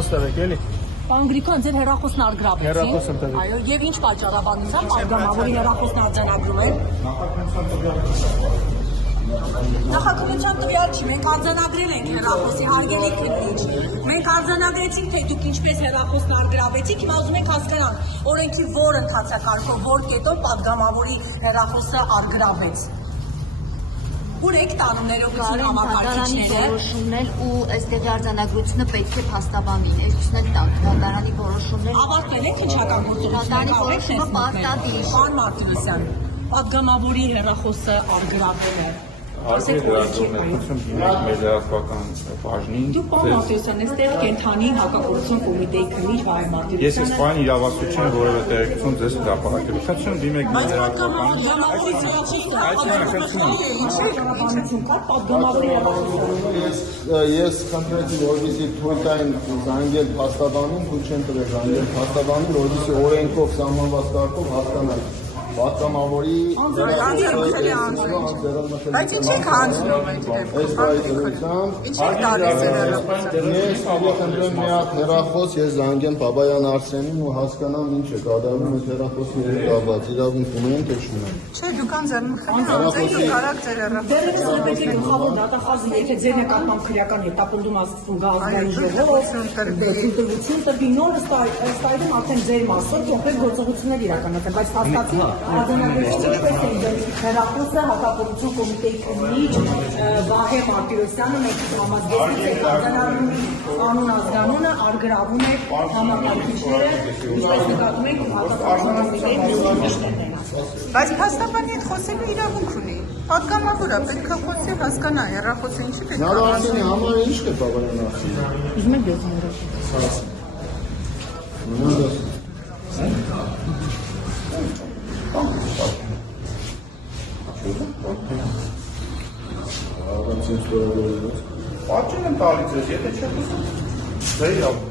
հեռախոս տվեք, էլի։ Պարոն Գրիգորյան, ձեր հեռախոսն արգրավեցին։ Հեռախոսը տվեք։ Այո, եւ ինչ պատճառաբանությամբ արգամավորի հեռախոսն արձանագրում են։ Նախաքննության տվյալ չի, մենք արձանագրել ենք հեռախոսի, հարգելի քննիչ։ Մենք արձանագրեցինք, թե դուք ինչպես հեռախոսն արգրավեցիք, հիմա ուզում եք հասկանալ, օրենքի որ ընթացակարգով, որ կետով պատգամավորի հեռախոսը արգրավեց։ Ուր եք տանում ներողություն համակարգիչները։ Որոշումներ ու այստեղ արձանագրությունը պետք է փաստաբանին, այսինքն էլ տանք դատարանի որոշումներ։ Ավարտել եք քննչական գործողությունները։ Դատարանի որոշումը պարտադիր։ Պարոն Մարտիրոսյան, պատգամավորի հեռախոսը արգրավել է։ Արժեք դրաժողովություն դիմեք մեր լրատվական բաժնին։ Դուք պարոն Մարտիրոսյան, այստեղ կենթանի հակակոռուպցիոն կոմիտեի քննիչ Վահե Մարտիրոսյանը։ Ես այս բանի իրավասու չեմ որևէ տեղեկություն ձեզ հրապարակել։ Խնդրում դիմեք մեր լրատվական։ Ես քննեցի որպեսզի թույլ տային զանգել փաստաբանին, թույլ չեմ տվել զանգել փաստաբանին, որպեսզի օրենքով սահմանված կարգով հասկանալ պատգամավորի Բայց ինչ եք հանձնում այդ դեպքում։ Ինչ եք տալիս ես խնդրեմ մի հատ հեռախոս, ես զանգեմ Բաբայան Արսենին ու հասկանամ ինչ է կատարվում այդ հեռախոսի հետ կապված, իրավունք ունեն թե չունեն։ Չէ, դուք անձեռնմխելիք ու կարակ ձեր Դեռևս պետք է գլխավոր դատախազը, եթե ձեր նկատմամբ քրեական հետապնդում ասում գա ազգային ժողովը, դրություն տվի նոր ըստ այդմ արդեն ձեր մասը կողմեր գործողություններ իրականացնել, բայց հաստատի արձանագրեցիք ինչպես է դեր հեռախոսը հակակոռուպցիոն կոմիտեի քննիչ Վահե Մարտիրոսյանը մեկ համազգեստից է արձանագրում կանոն ազգանունը արգրավում է համակարգիչները, ինչպես նկատում եք հակակոռուպցիոն կոմիտեի քննիչներն են ասում։ Բայց փաստաբանի հետ խոսելու իրավունք ունի։ Պատգամավորը պետք է խոսի, հասկանա հեռախոսը ինչի պետք է։ Նարարցենի համար ինչ է Բաբայան Արսենը։ Ուզում եք դες հեռախոս։ Պատճեն եմ տալիս ես, եթե չեք ուզում, ձեր իրավունք։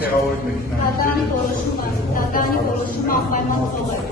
Տեղավորեք մեքենա։ Դատարանի որոշումը անպայման թողեք։